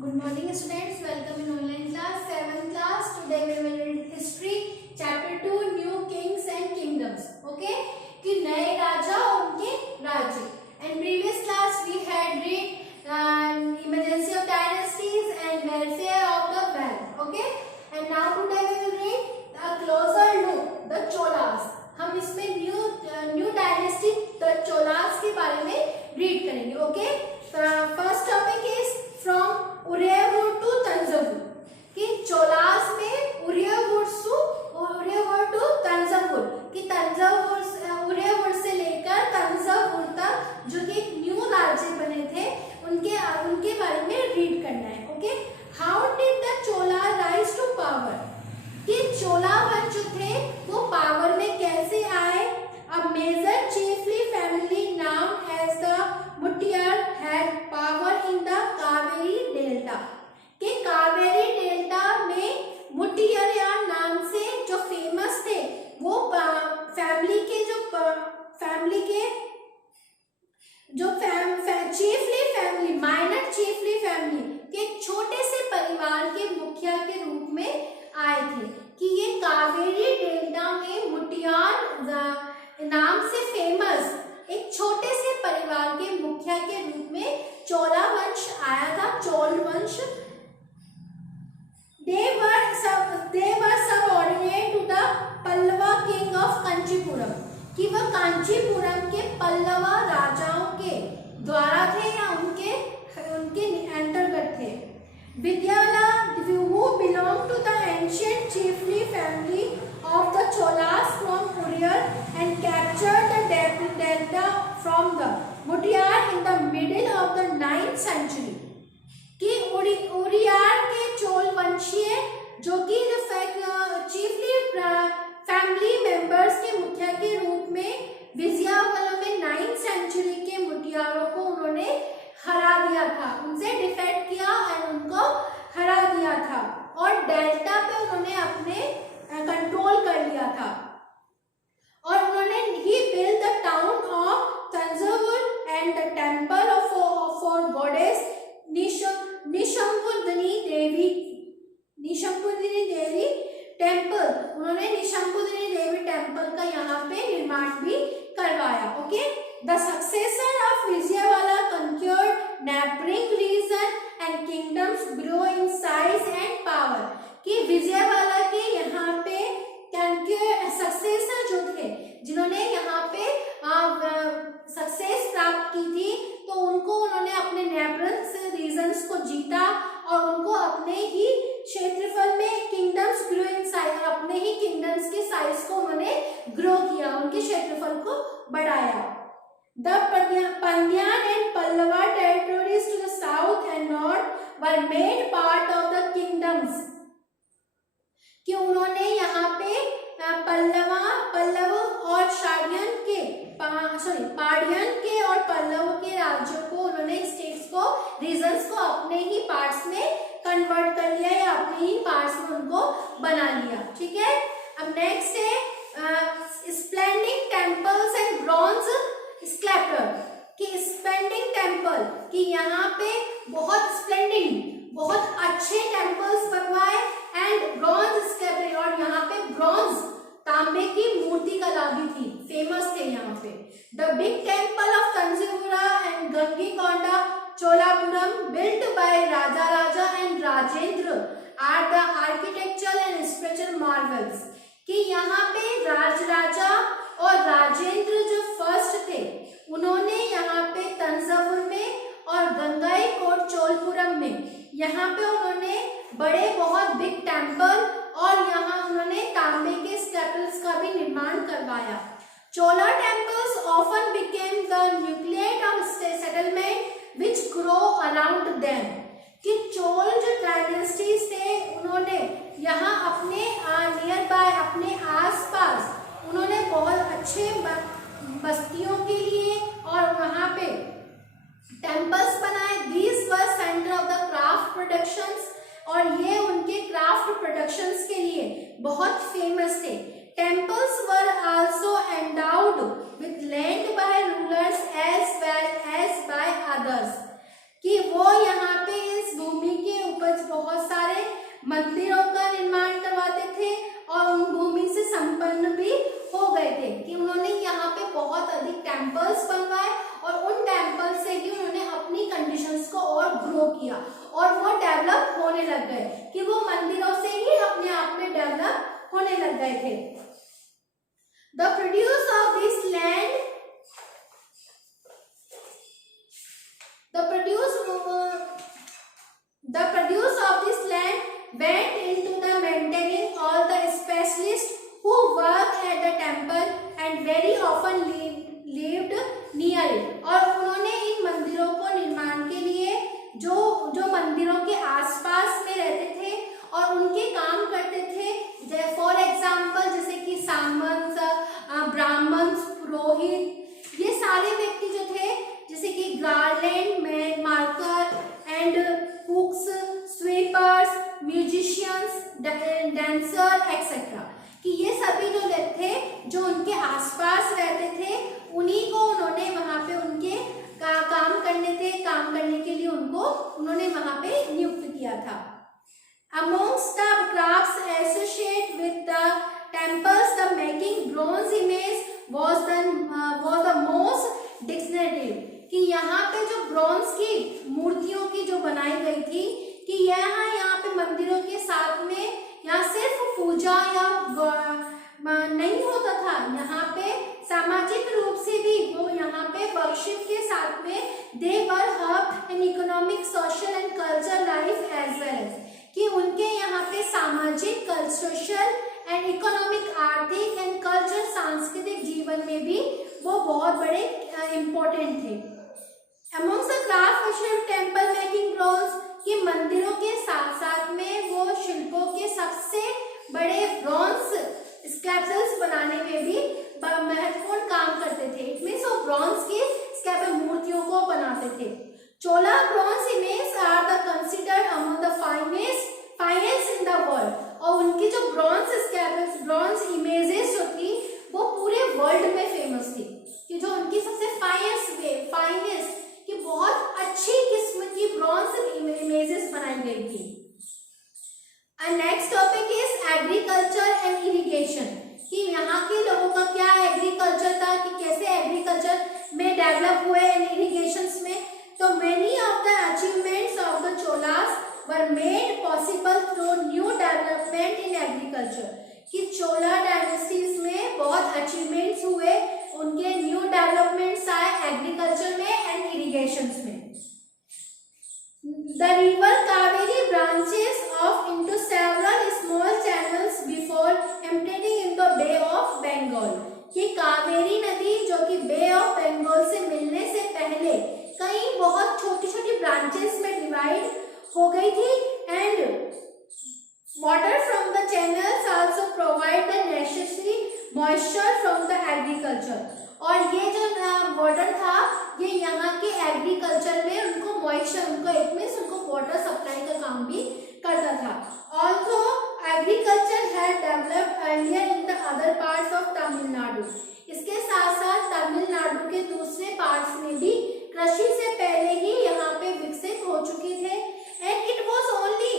Good morning students, welcome in online class 7th class. Today we will read history chapter 2 new kings and kingdoms. Okay, कि नए राजा और उनके राज्य. And previous class we had read emergency of dynasties and welfare of the wealth. Okay, and now today we will read a closer look the Cholas. हम इसमें new dynasty the Cholas के बारे में रीड करेंगे. Okay, first topic is from Udaipur to Thanjavur. कि चोलास में Udaipur to Thanjavur, कि उदयपुर से लेकर तंजावुर तक जो कि एक न्यू राज्य बने थे उनके बारे में रीड करना है. Okay, how did the Chola rise to power. कि चोला वंश जो थे वो पावर में कैसे आए. A major chiefly family name as the Muttaraiyar had power in the Kaveri delta. के कावेरी डेल्टा में मुटियर या नाम से जो फेमस थे वो फैमिली के chiefly family minor chiefly family के छोटे से परिवार के मुखिया के रूप में आए थे. कि ये कावेरी डेल्टा में मुटियार नाम से फेमस एक छोटे से परिवार के मुखिया के रूप में चोला वंश आया था. चोल वंश. They were subordinate to the Pallava king of Kanchipuram. कि वह कांचीपुरम के पल्लवा राजाओं के द्वारा थे या उनके अंतर्गत थे. विद्याला who belonged to the ancient chiefly family of the Cholas from Uriyar and captured the delta from the Mutiyar in the middle of the 9th century. कि उरियार के चोल वंशीय जो कि चीफली फैमिली मेंबर्स के मुखिया के रूप में विजयवाड़ा में 9th सेंचुरी के मुटियारों को उन्होंने हरा दिया था. उनसे डिफेक्ट किया और उनको हरा दिया था और डेल्टा पे उन्होंने अपने कंट्रोल कर लिया था. और उन्होंने ही build the town of Thanjavur and the temple of for goddess Nishumbhasudini Devi temple. उन्होंने निशंपुदिनी देवी टेम्पल का यहाँ पे निर्माण भी करवाया. Okay, the successor of Vijayawada conquered neighboring region and kingdoms grow in size and power. कि विजयवाड़ा के यहाँ पे सक्सेसर जो थे जिन्होंने यहाँ पे सक्सेस प्राप्त की थी तो उन्होंने अपने नेबरिंग रीजन्स को जीता और उनको अपने ही क्षेत्रफल में किंगडम्स ग्रो इन साइज, अपने ही किंगडम्स के साइज को उन्होंने ग्रो किया, उनके क्षेत्रफल को बढ़ाया. The Pandyan and Pallava territories to the south and north were made part of the kingdoms. कि उन्होंने यहाँ पे पल्लव और पाडियन के और पल्लव के राज्यों को उन्होंने स्टेट्स को रीजन्स को अपने ही पार्ट्स में कन्वर्ट कर लिया या अपने ही पार्ट्स में उनको बना लिया. ठीक है, अब नेक्स्ट है स्प्लेंडिंग टेम्पल्स एंड ब्रॉन्ज स्कल्पचर. कि स्प्लेंडिंग टेम्पल कि यहाँ पे बहुत स्प्लेंडिंग बहुत अच्छे टेम्पल्स बनवाए एंड ब्रॉन्ज स्कल्पचर और यहाँ पे ब्रॉन्ज तांबे की मूर्ति कला भी थी, फेमस थे यहाँ पे. The big temple of Thanjavur and Gangaikonda Cholapuram built by Raja and Rajendra are the architectural and structural marvels. कि यहाँ पे राजा और राजेंद्र जो फर्स्ट थे उन्होंने यहाँ पे तंजावुर में और गंगईकोंडा चोलपुरम में यहाँ पे उन्होंने बड़े बहुत बिग टेम्पल और यहाँ उन्होंने तांबे के स्कल्पचर्स का भी निर्माण करवाया. Chola temples often became the nucleus of settlement which grow around them. कि चोल जो डायनेस्टीज थे उन्होंने यहाँ अपने नियर बाय अपने आसपास उन्होंने बहुत अच्छे बस्तियों के लिए और वहाँ पे टेम्पल्स बनाए. These were centre of the craft productions और ये उनके क्राफ्ट प्रोडक्शंस के लिए बहुत फेमस थे. Temples were also endowed with land by rulers as well as by others. कि वो यहाँ पे इस भूमि के बहुत सारे मंदिरों का निर्माण करवाते थे और उन भूमि से संपन्न भी हो गए थे कि उन्होंने यहाँ पे बहुत अधिक टेम्पल्स बनवाए और उन टेम्पल से ही उन्होंने अपनी कंडीशंस को और ग्रो किया और वो डेवलप होने लग गए कि वो मंदिरों से ही अपने आप में डेवलप होने लग गए थे। The produce of this land, the produce of this land went into the maintaining all the specialists who worked at the temple and very often lived near it। और उन्होंने इन मंदिरों को निर्माण के लिए जो मंदिरों के आसपास में रहते थे और उनके काम करते थे, फॉर एग्जाम्पल जैसे कि सामंत, ब्राह्मण, पुरोहित, ये सारे व्यक्ति जो थे जैसे कि garland, marker and कुक्स, sweepers, musicians, dancer etcetera, कि ये सभी जो लोग थे जो उनके आसपास रहते थे उन्हीं को उन्होंने वहां पे उनके काम करने के लिए उन्होंने वहां पे नियुक्त किया था। Amongst the crafts associated with the temples, the making bronze image was the most distinctive, कि यहाँ पे जो ब्रॉन्ज की मूर्तियों की जो बनाई गई थी कि यहाँ पे मंदिरों के साथ में यहाँ सिर्फ पूजा या नहीं होता था, यहाँ पे सामाजिक रूप से भी वो यहाँ पे वर्शिप के साथ में they were helped in economic, social and cultural life as well as, कि उनके यहाँ पे सामाजिक, सोशल एंड इकोनॉमिक, आर्थिक एंड कल्चर, सांस्कृतिक जीवन में भी वो बहुत बड़े इम्पोर्टेंट थे। Amongst the craft of temple making bronze, कि मंदिरों के साथ साथ में वो शिल्पों के सबसे बड़े ब्रॉन्ज स्कल्पचर्स बनाने में भी महत्वपूर्ण काम करते थे। इट मीन्स वो ब्रॉन्ज की स्कल्पचर मूर्तियों को बनाते थे। Chola bronze image are the considered among the finest in the world, और उनकी जो ब्रॉन्ज इमेजेस जो थी वो पूरे वर्ल्ड में फेमस थी कि जो उनकी सबसे फाइनेस्ट कि बहुत अच्छी किस्म की ब्रॉन्ज इमेजेस बनाई गई थी। Next topic is agriculture and irrigation, कि यहाँ के लोगों का क्या एग्रीकल्चर था, कि कैसे एग्रीकल्चर में डेवलप हुए एंड इरिगेशंस में। तो many of the achievements of the Cholas were made possible through new development in agriculture, कि चोला डायनेस्टीज में बहुत अचीवमेंट्स हुए, उनके न्यू डेवलपमेंट्स आए एग्रीकल्चर में एंड इरिगेशंस में। The river Kaveri branches off into several small channels before emptying in the Bay of Bengal, कि कावेरी नदी जो कि बे ऑफ बंगाल से मिलने से पहले कई बहुत छोटी छोटी ब्रांचेस में डिवाइड हो गई थी and water from the channels also provide the necessary moisture from the agriculture, और ये जो वाटर था ये यहाँ के एग्रीकल्चर में उनको मॉइस्चर, इट मीन्स उनको वाटर सप्लाई का काम भी करता था। Also agriculture had developed earlier in the other parts of Tamil Nadu, इसके साथ साथ तमिलनाडु के दूसरे पार्ट्स में भी कृषि से पहले ही यहाँ पे विकसित हो चुके थे। And it was only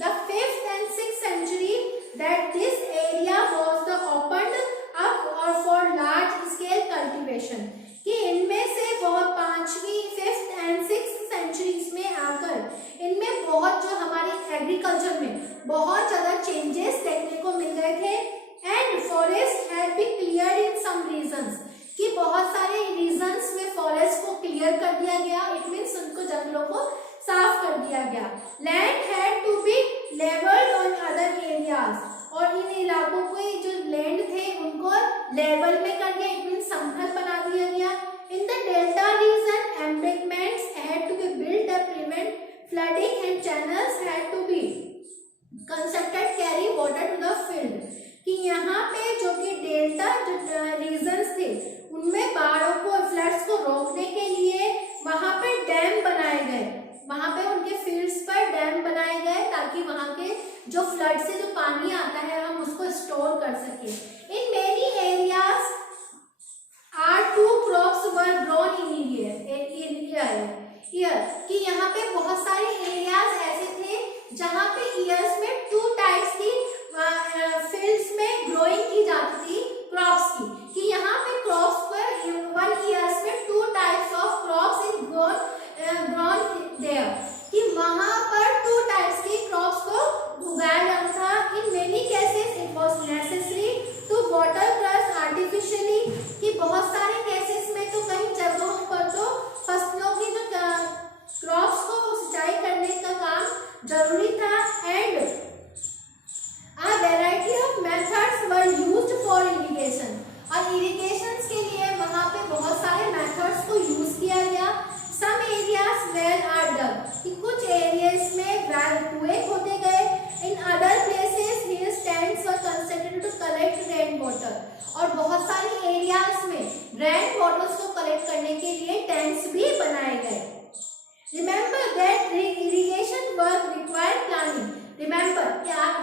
the 5th and 6th century that this area was the opened up or for large scale cultivation, कि इनमें से बहुत 5वीं, 5th and 6th centuries में आकर इनमें बहुत जो हमारे एग्रीकल्चर में बहुत ज़्यादा चेंजेस देखने को मिल गए थे। And forest had been cleared in some regions, कि बहुत सारे रीजन्स में फॉरेस्ट को क्लियर कर दिया गया, इट मीन्स उनको जंगलों को साफ कर दिया गया। Land had to be levelled on other areas, और इन इलाकों को जो लैंड थे उनको लेवल में कर दिया, इट मीन्स समतल बना दिया गया। In the delta region embankments had to be built to prevent flooding and channels had to be constructed carry water to the field, कि यहाँ पे जो कि डेल्टा रीजन्स थे उनमें बाढ़ों को, फ्लड्स को रोकने के लिए वहाँ पे डैम बनाए गए, वहाँ पे उनके फील्ड्स पर डैम बनाए गए ताकि वहाँ के जो फ्लड से जो पानी आता है हम उसको स्टोर कर सके। In many areas are 2 crops were grown in year, कि यहाँ पे बहुत सारे एरियाज ऐसे थे जहाँ जरूरी था। And a variety of methods were used for irrigation, और इरिगेशन के लिए वहाँ पे बहुत सारे मेथड्स को यूज किया गया। Some areas well are dug, कि कुछ एरियाज में वेल कुएं खोदे गए। In other places hill stands were constructed to collect rain water, और बहुत सारे एरियाज में रेन वाटर्स को कलेक्ट करने के लिए टैंक्स भी बनाए गए। Remember that irrigation work required planning, remember कि आप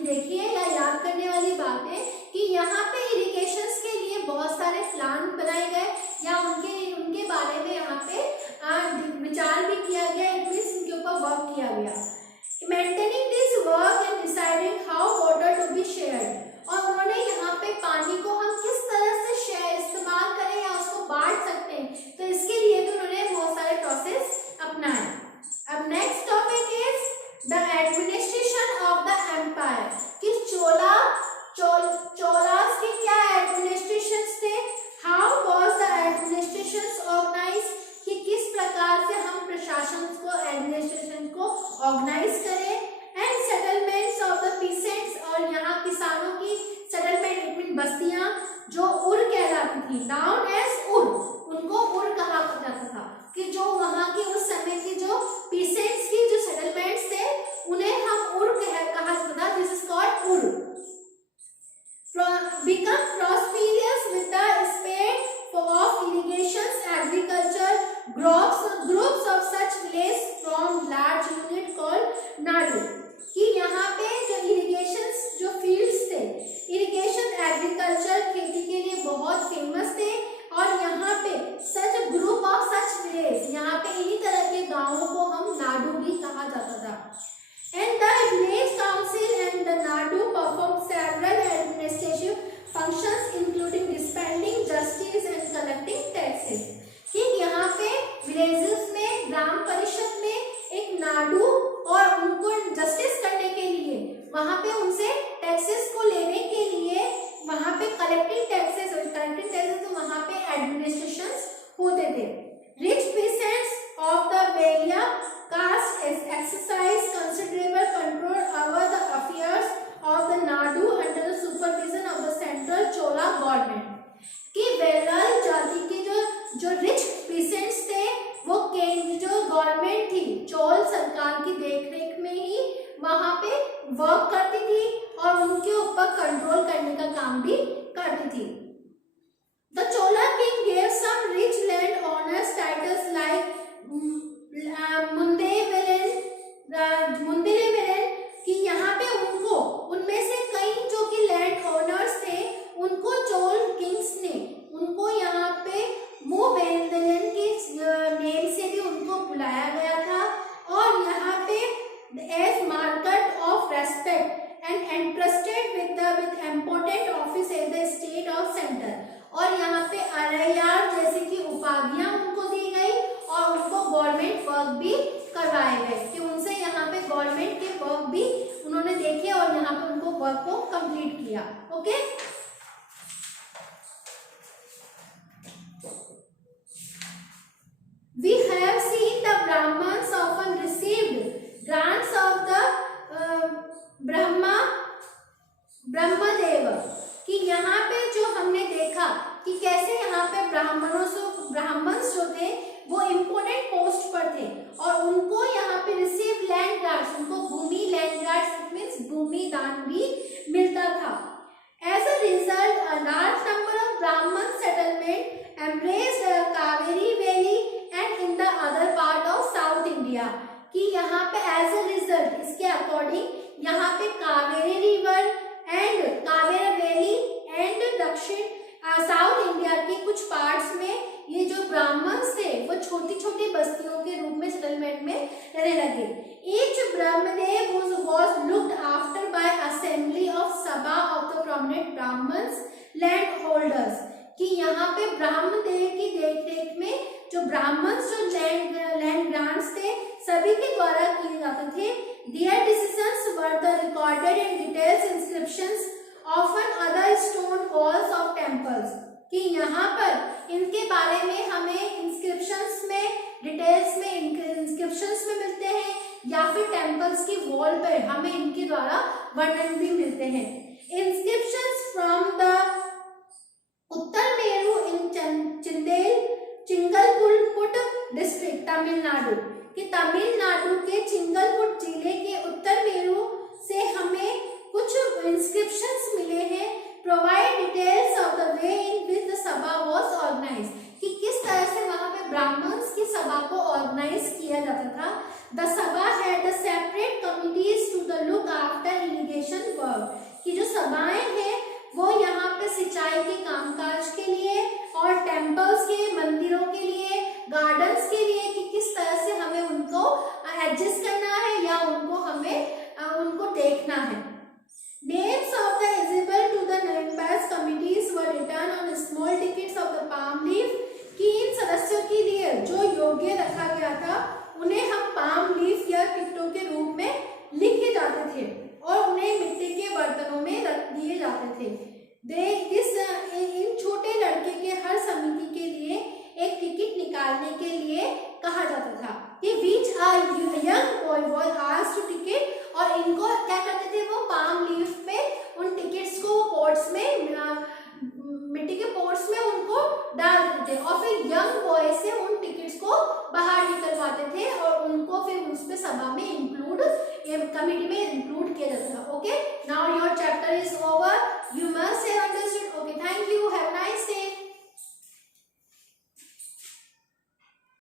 देखिए या याद करने वाली बात है कि यहाँ पे इरिगेशन के लिए बहुत सारे प्लान बनाए गए या उनके बारे में यहाँ पे विचार भी किया गया, इट मींस उनके ऊपर वर्क किया गया। Maintaining this work and deciding how water to be shared, और उन्होंने यहाँ पे पानी को हम किस तरह से शेयर इस्तेमाल करें या उसको बांट सकते हैं, तो इसके लिए भी उन्होंने बहुत सारे प्रोसेस अपनाए। अब next topic is the administration of the empire, कि चोलास के क्या एडमिनिस्ट्रेशन थे, how was the administration organised, कि किस प्रकार से हम प्रशासन को एडमिनिस्ट्रेशन को ऑर्गेनाइज करें। And settlements of the peasants, और यहाँ किसानों की सेटलमेंट मीन बस्तियां जो उर कहलाती थी, नाउन एज उर, उनको उर कहा जाता था, कि जो वहाँ की उस समय की जो पीसेंट्स की जो सेटलमेंट्स थे उन्हें हम उर कहा जाता था, दिस इज कॉल्ड उर। Become prosperous with the spread of irrigation, agriculture, groups of such place from large unit called nadu, कि यहाँ पे जो इरिगेशन जो फील्ड्स थे, इरिगेशन एग्रीकल्चर खेती के लिए बहुत फेमस थे, और यहाँ पे सच ग्रुप ऑफ सच विलेज, यहाँ पे इन्हीं तरह के गांवों को हम नाडू भी कहा जाता था। And the village council and the Nadu performed several administrative functions including dispensing justice and collecting taxes, कि यहाँ पे विलेजेस में ग्राम परिषद में एक नाडू और उनको जस्टिस करने के लिए वहाँ पे उनसे टैक्सेस को लेने के लिए वहाँ पे कलेक्टिंग टैक्सेस तो वहाँ पे एडमिनिस्ट्रेशन होते थे। Rich peasants of the Vellala caste exercise considerable control over the affairs of the Nadu under the supervision of the central Chola government, कि वेलाल जाति के जो रिच पीसेंट्स थे वो जो गवर्नमेंट थी चोल सरकार की देखरेख में ही वहाँ पे वर्क करती थी और उनके ऊपर कंट्रोल करने का काम भी करती थी। The Chola king gave some rich land owners titles like मुंदेले Velan, कि यहाँ पे उनको उनमें से कई जो कि लैंड ओनर्स थे उनको चोल किंग्स ने उनको यहाँ पे मुवेंदलन के नेम से भी उनको बुलाया गया था, और यहाँ पे as market of respect and entrusted with important office at the state of centre, और यहाँ पे अरैयार जैसे कि उपाधियां उनको दी गई और उनको गवर्नमेंट वर्क भी करवाए गए, कि उनसे यहाँ पे गवर्नमेंट के वर्क भी उन्होंने देखे और यहाँ पे उनको वर्क को कंप्लीट किया। Okay, we have seen the Brahmins often received grants of the Brahmadev, कि यहाँ पे जो हमने देखा कि कैसे यहाँ पे ब्राह्मण्स जो थे वो इम्पोर्टेंट पोस्ट पर थे और उनको यहाँ पे रिसीव लैंड ग्रांट्स, उनको भूमि लैंड ग्रांट्स मींस भूमि दान भी मिलता था। As a result a large number of Brahmin settlement embraced Kaveri valley and in the other part of south India, कि यहाँ पे एज अ रिजल्ट इसके अकॉर्डिंग यहाँ पे Kaveri river and Kaveri valley and दक्षिण साउथ इंडिया के कुछ पार्ट्स में ये जो ब्राह्मण्स थे वो छोटी छोटी बस्तियों के रूप में सेटलमेंट में रहने लगे। Each Brahmadev was looked after by assembly of सभा of the prominent Brahmins land holders, कि यहाँ पे ब्रह्मदेव की देखरेख में जो ब्राह्मण्स जो लैंड ग्रांट्स थे सभी के द्वारा किए जाते थे। Their decisions were the recorded in details inscriptions often other stone walls of temples, कि यहाँ पर इनके बारे में हमें इंस्क्रिप्शंस में डिटेल्स में इंस्क्रिप्शंस में मिलते हैं या फिर टेम्पल्स की वॉल पर हमें इनके द्वारा वर्णन भी मिलते हैं। Inscriptions from the Uttar Meru in Chingleput district Tamil Nadu, कि तमिलनाडु के चिंगलपुट जिले के उत्तर मेरू से हमें कुछ इंस्क्रिप्शंस मिले हैं। Provide details of the way in which the सभा वाज ऑर्गेनाइज्ड, कि किस तरह से वहां पे ब्राह्मण्स की सभा को ऑर्गेनाइज किया जाता था। The sabha had the separate committees to the look after irrigation work, कि जो सभाएं हैं वो यहाँ पे सिंचाई के कामकाज के लिए और टेम्पल्स के मंदिरों के लिए, गार्डन्स के लिए, कि किस तरह से हमें उनको एडजस्ट करना है या उनको हमें उनको देखना है। Names of the eligible to the members committees were written on small tickets of the palm leaf, कि इन सदस्यों के लिए जो योग्य रखा गया था उन्हें हम पाम लीफ या टिकटों के रूप में लिखे जाते थे और उन्हें मिट्टी के बर्तनों में रख दिए जाते थे। इन छोटे लड़के के हर समिति के लिए एक टिकट निकालने के लिए कहा जाता था कि which a young boy was asked to ticket, और इनको क्या करते थे वो पाम लीफ पे उन टिकट्स को पॉट्स में मिट्टी के पॉट्स में उनको डाल देते थे और फिर यंग बॉय से उन टिकट्स को बाहर निकलवाते थे और उनको फिर उस पे सभा में इंक्लूड कमिटी में इंक्लूड किया जाता था। Okay, now your chapter is over.